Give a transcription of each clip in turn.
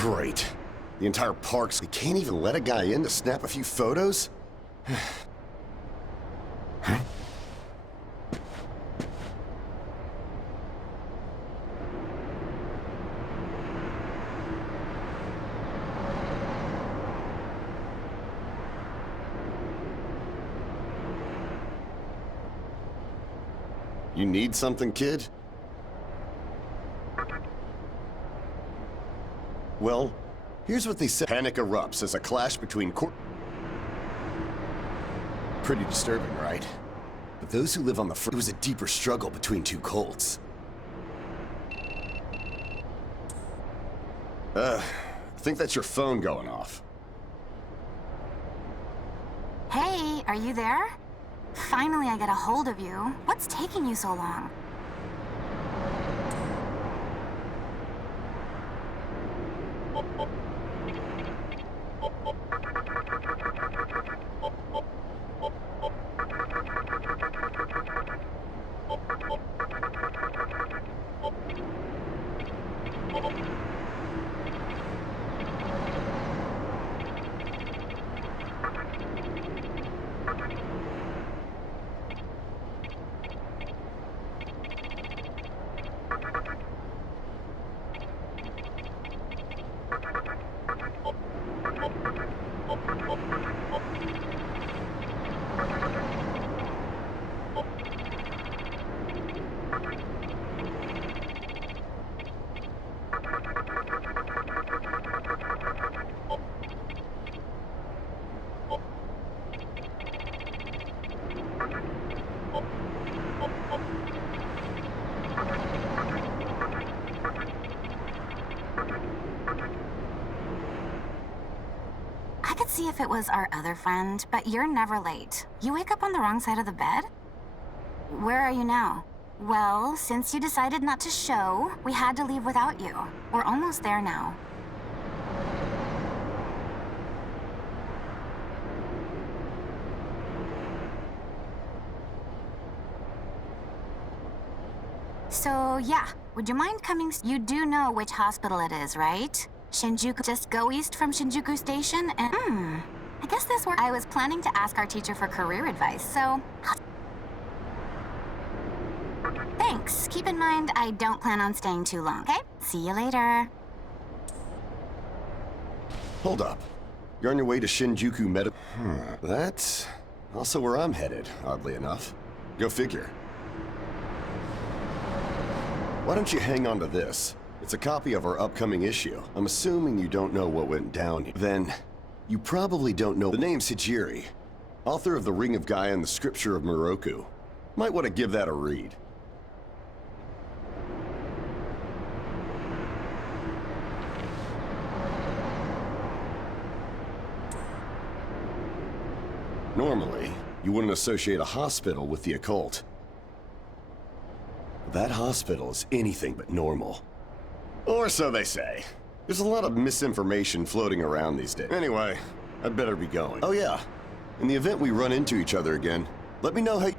Great. The entire park's... We can't even let a guy in to snap a few photos? Huh? You need something, kid? Well, here's what they said. Panic erupts as a clash between Pretty disturbing, right? But those who live on the front... It was a deeper struggle between two cults. I think that's your phone going off. Hey, are you there? Finally, I get a hold of you. What's taking you so long? I could see if it was our other friend, but you're never late. You wake up on the wrong side of the bed? Where are you now? Well, since you decided not to show, we had to leave without you. We're almost there now. So, yeah, would you mind coming? You do know which hospital it is, right? Shinjuku. Just go east from Shinjuku Station and... I guess this works. I was planning to ask our teacher for career advice, so... Thanks. Keep in mind, I don't plan on staying too long, okay? See you later. Hold up. You're on your way to Shinjuku Medical... That's also where I'm headed, oddly enough. Go figure. Why don't you hang on to this? It's a copy of our upcoming issue. I'm assuming you don't know what went down here. Then, you probably don't know... The name's Hijiri, author of The Ring of Gaia and the Scripture of Moroku. Might want to give that a read. Normally, you wouldn't associate a hospital with the occult. That hospital is anything but normal. Or so they say. There's a lot of misinformation floating around these days. Anyway, I'd better be going. Oh yeah, in the event we run into each other again, let me know how...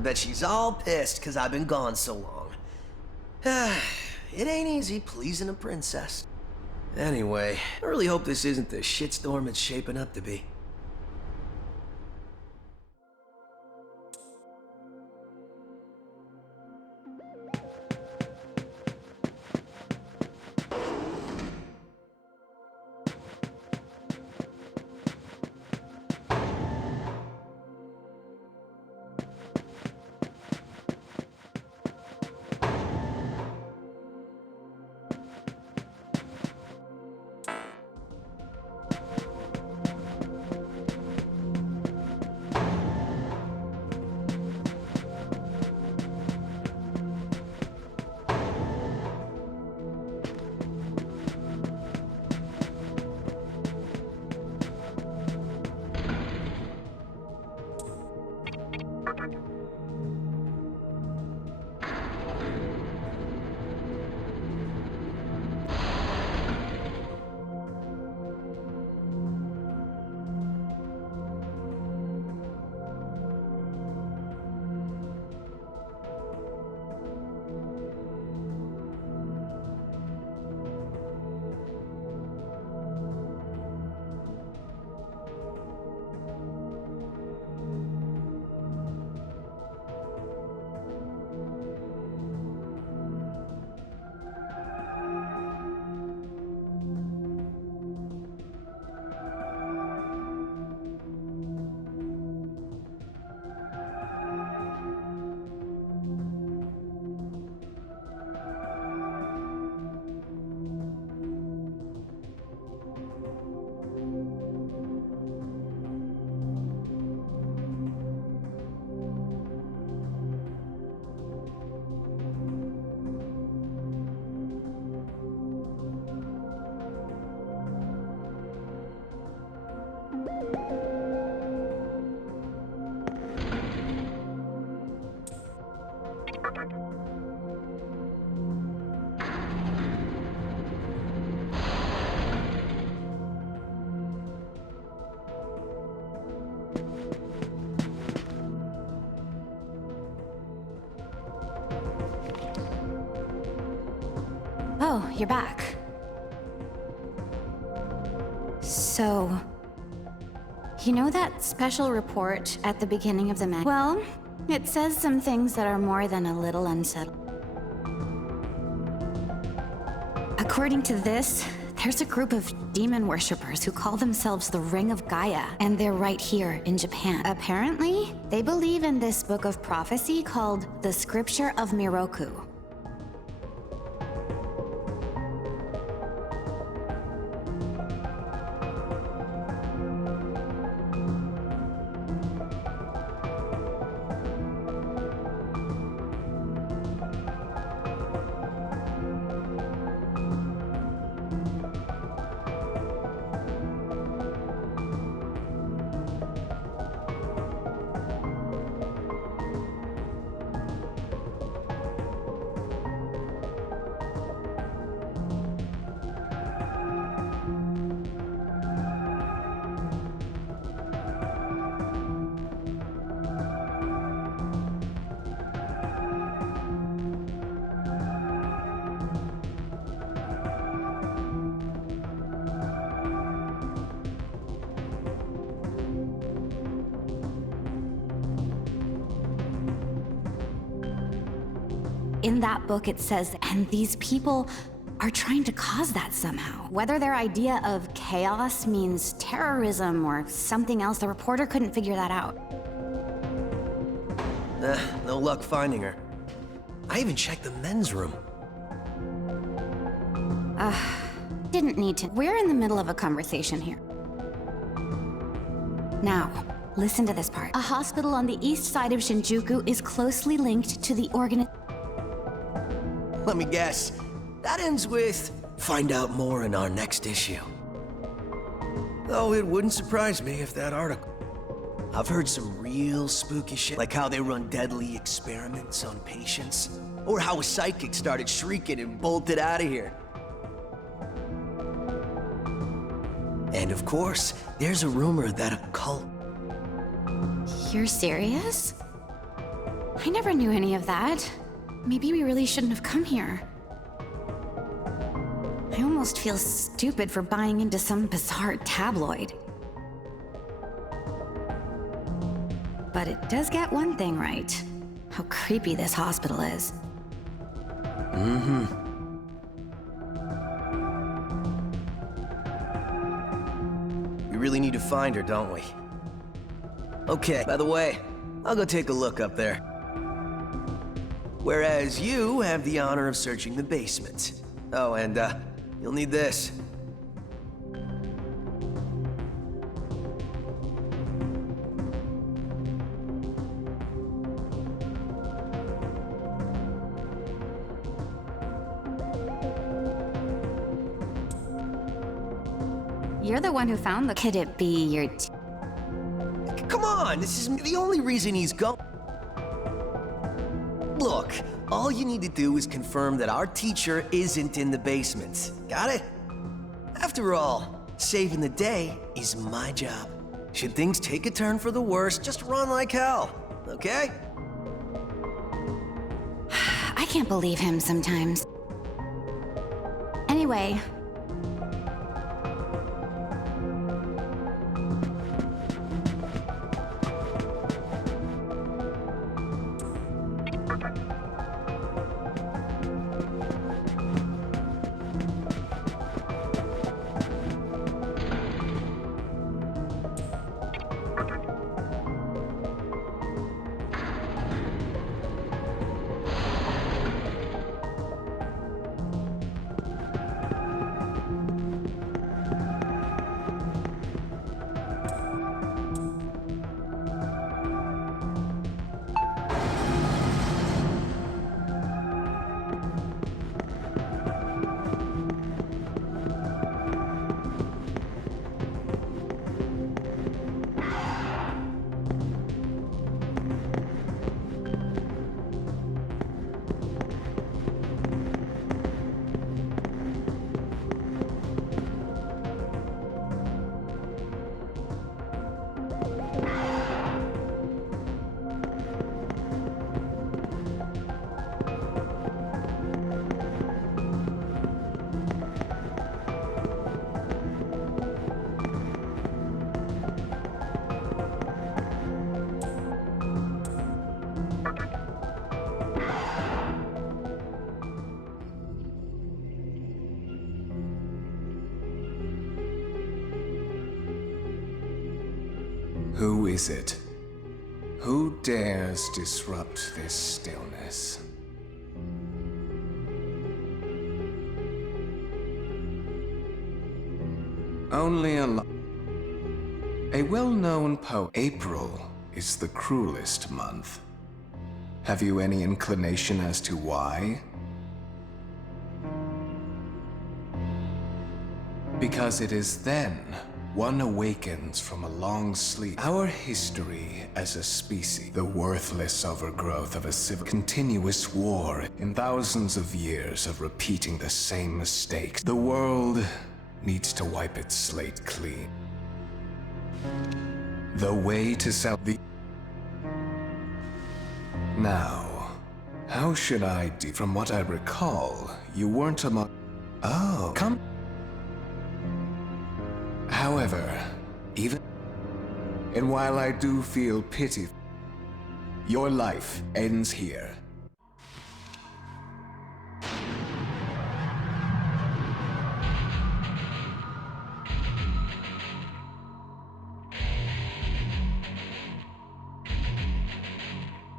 bet she's all pissed because I've been gone so long. It ain't easy pleasing a princess. Anyway, I really hope this isn't the shitstorm it's shaping up to be. Oh, you're back. So, you know that special report at the beginning of the mag? Well, it says some things that are more than a little unsettling. According to this, there's a group of demon worshippers who call themselves the Ring of Gaia, and they're right here in Japan. Apparently, they believe in this book of prophecy called the Scripture of Miroku. In that book it says, and these people are trying to cause that somehow. Whether their idea of chaos means terrorism or something else, the reporter couldn't figure that out. No luck finding her. I even checked the men's room. Didn't need to. We're in the middle of a conversation here. Now, listen to this part. A hospital on the east side of Shinjuku is closely linked to the Let me guess. That ends with, find out more in our next issue. Though it wouldn't surprise me if that article... I've heard some real spooky shit, like how they run deadly experiments on patients, or how a psychic started shrieking and bolted out of here. And of course, there's a rumor that a cult... You're serious? I never knew any of that. Maybe we really shouldn't have come here. I almost feel stupid for buying into some bizarre tabloid. But it does get one thing right. How creepy this hospital is. We really need to find her, don't we? Okay, by the way, I'll go take a look up there. Whereas you have the honor of searching the basement. Oh, and, you'll need this. You're the one who found the... Could it be your... Come on, this is the only reason he's gone. Look, all you need to do is confirm that our teacher isn't in the basement. Got it? After all, saving the day is my job. Should things take a turn for the worse, just run like hell, okay? I can't believe him sometimes. Anyway... Who is it? Who dares disrupt this stillness? Only a well-known poet. April is the cruelest month. Have you any inclination as to why? Because it is then one awakens from a long sleep. Our history as a species, the worthless overgrowth of a continuous war in thousands of years of repeating the same mistakes. The world needs to wipe its slate clean. The way to sell the... Now, how should I do? From what I recall, you weren't among... Oh, come... However, and while I do feel pity, your life ends here.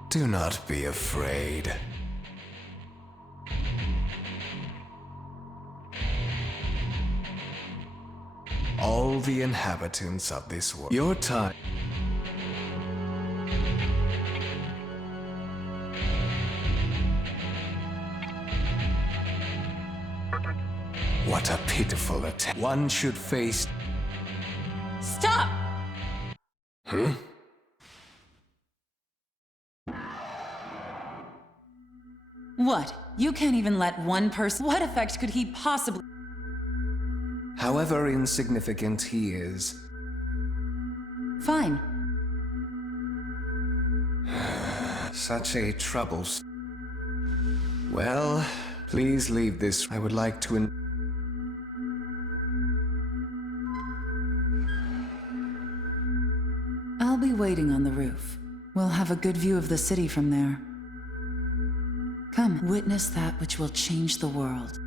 Do not be afraid. All the inhabitants of this world. Your time. What a pitiful attack. One should face. Stop! Huh? What? You can't even let one person... What effect could he possibly... However insignificant he is. Fine. Such a troubles. Well, please leave this. I would like to I'll be waiting on the roof. We'll have a good view of the city from there. Come, witness that which will change the world.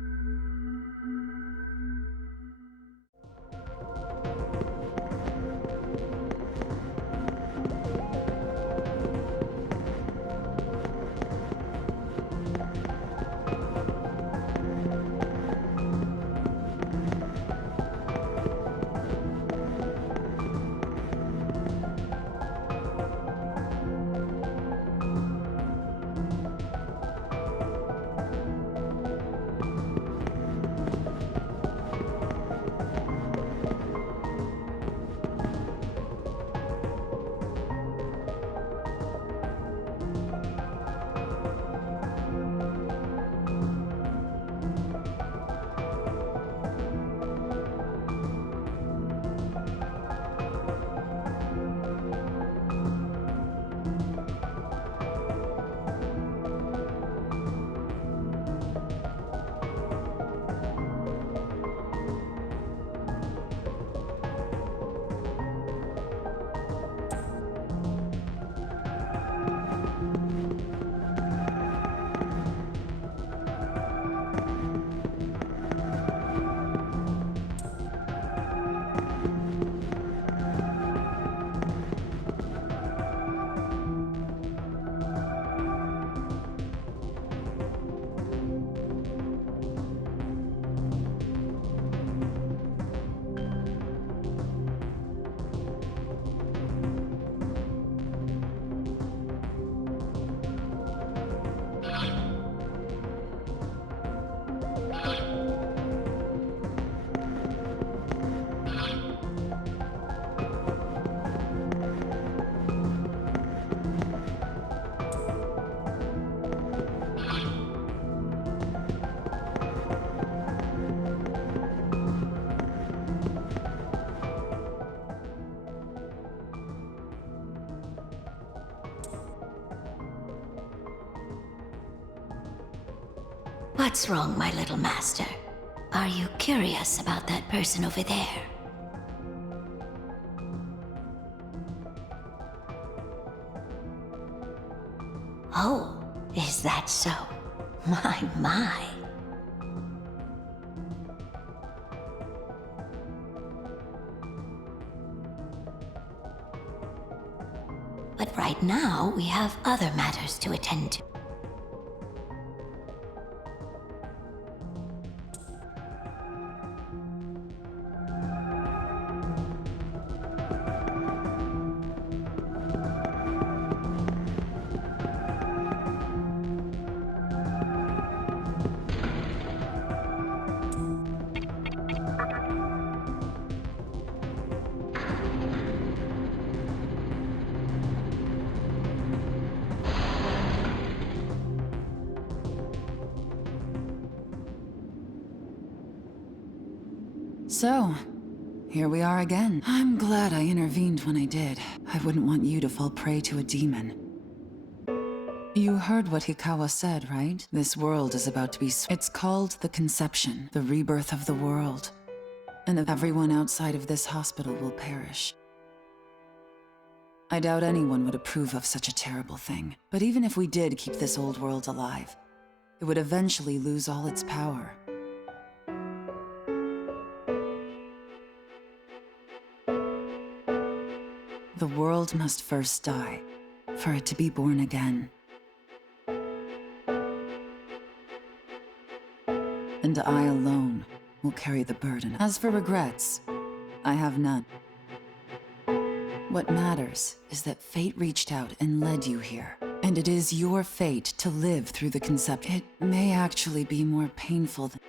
What's wrong, my little master? Are you curious about that person over there? Oh, is that so? My. But right now, we have other matters to attend to. So, here we are again. I'm glad I intervened when I did. I wouldn't want you to fall prey to a demon. You heard what Hikawa said, right? This world is about to be... It's called the Conception, the rebirth of the world. And everyone outside of this hospital will perish. I doubt anyone would approve of such a terrible thing. But even if we did keep this old world alive, it would eventually lose all its power. The world must first die, for it to be born again. And I alone will carry the burden. As for regrets, I have none. What matters is that fate reached out and led you here. And it is your fate to live through the conception. It may actually be more painful than...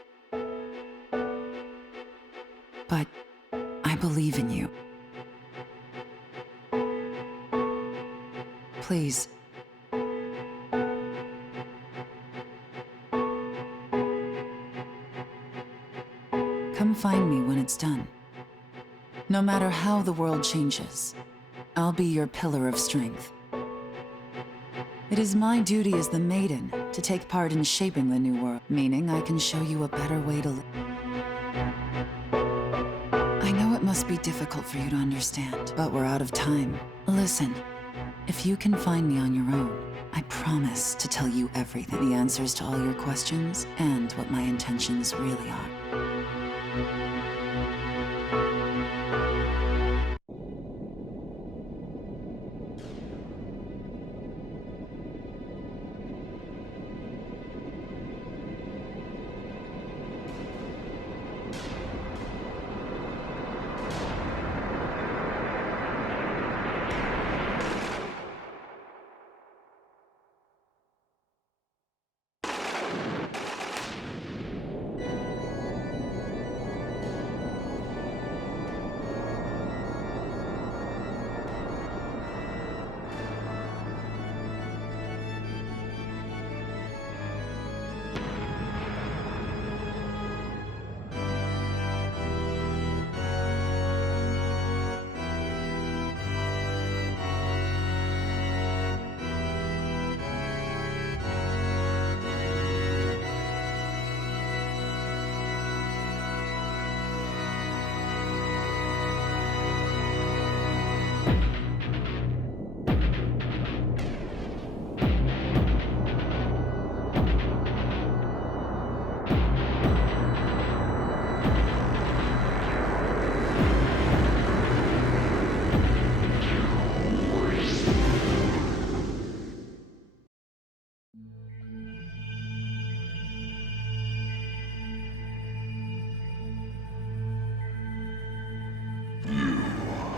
But I believe in you. Please. Come find me when it's done. No matter how the world changes, I'll be your pillar of strength. It is my duty as the Maiden to take part in shaping the new world, meaning I can show you a better way to live. I know it must be difficult for you to understand, but we're out of time. Listen, if you can find me on your own, I promise to tell you everything, the answers to all your questions, and what my intentions really are.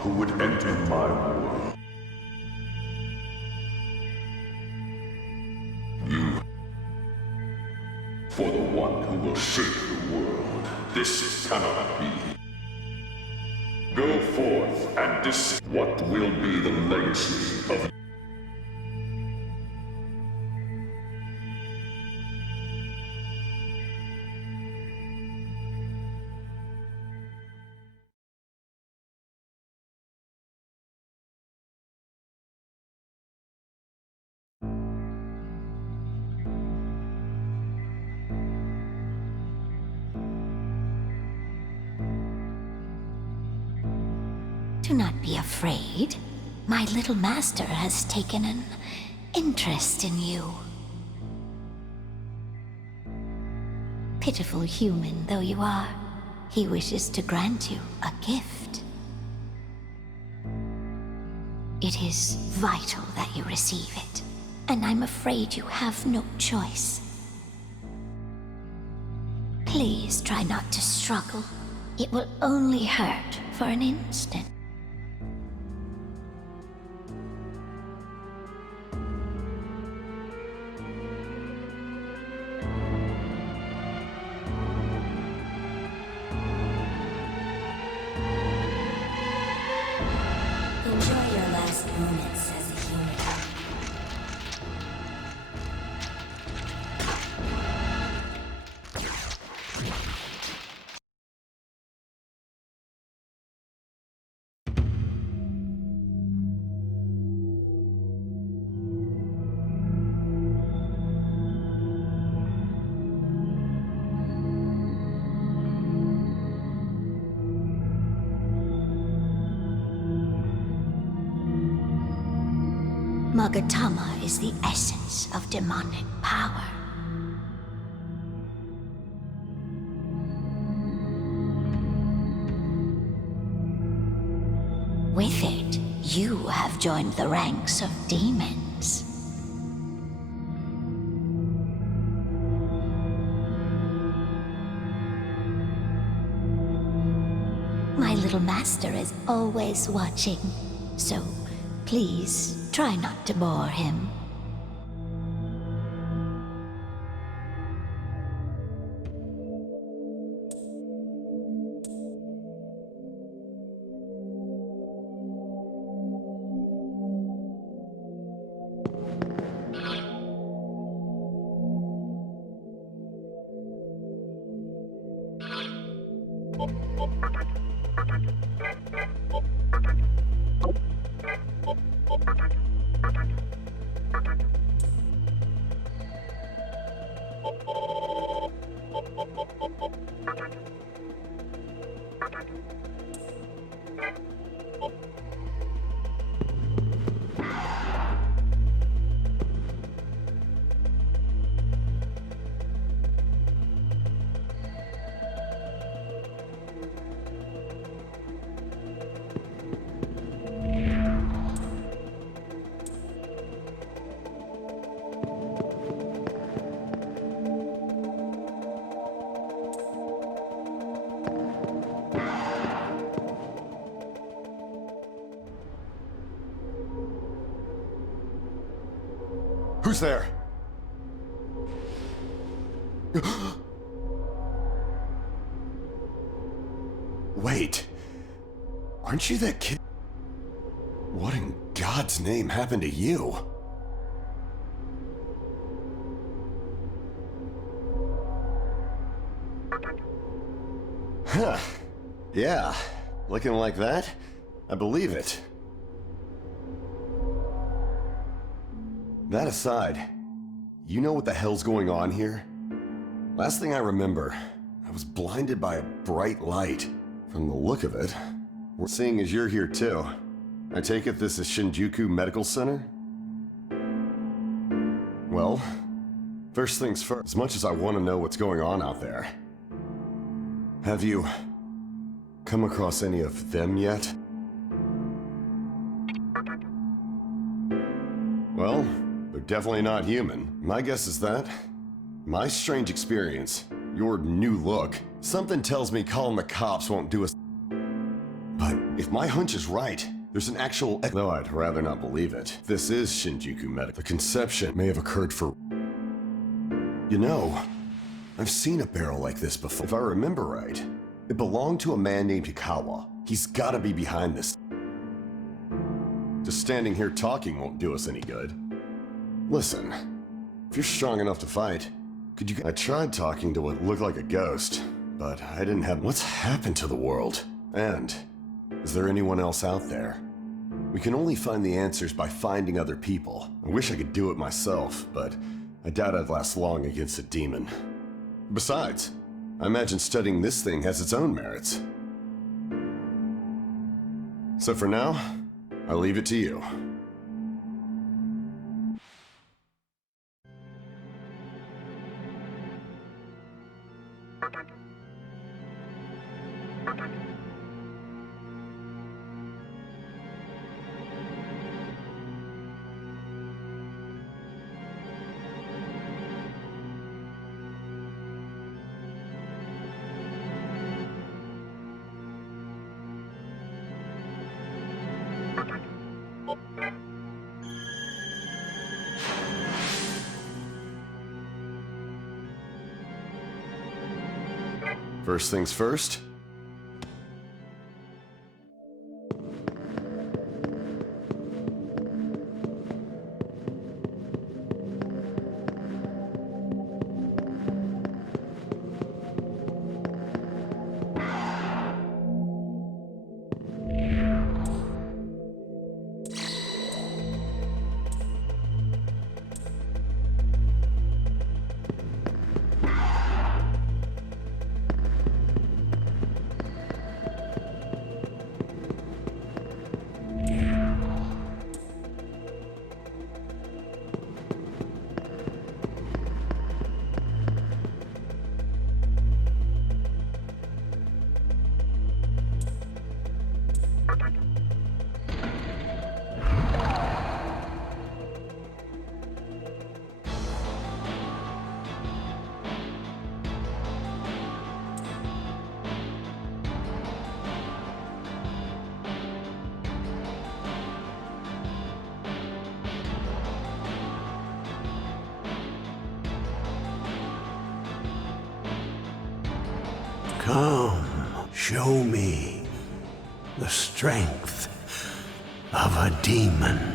Who would enter my world? You. For the one who will shape the world. This cannot be. Go forth and decide what will be the legacy of Do not be afraid. My little master has taken an interest in you. Pitiful human though you are, he wishes to grant you a gift. It is vital that you receive it, and I'm afraid you have no choice. Please try not to struggle. It will only hurt for an instant. Enjoy your last moments as a human. Magatama is the essence of demonic power. With it, you have joined the ranks of demons. My little master is always watching, so please try not to bore him. Who's there? Wait. Aren't you that kid? What in God's name happened to you? Huh. Yeah. Looking like that? I believe it. That aside, you know what the hell's going on here? Last thing I remember, I was blinded by a bright light. From the look of it, seeing as you're here too, I take it this is Shinjuku Medical Center? Well, first things first, as much as I want to know what's going on out there, have you come across any of them yet? Well, they're definitely not human. My guess is that my strange experience, your new look, something tells me calling the cops won't do us. But if my hunch is right, there's an actual, though I'd rather not believe it. This is Shinjuku Medical. The conception may have occurred for, you know, I've seen a barrel like this before. If I remember right, it belonged to a man named Hikawa. He's gotta be behind this. Just standing here talking won't do us any good. Listen, if you're strong enough to fight, could you... I tried talking to what looked like a ghost, but I didn't have... What's happened to the world? And is there anyone else out there? We can only find the answers by finding other people. I wish I could do it myself, but I doubt I'd last long against a demon. Besides, I imagine studying this thing has its own merits. So for now, I'll leave it to you. First things first. Come, show me the strength of a demon.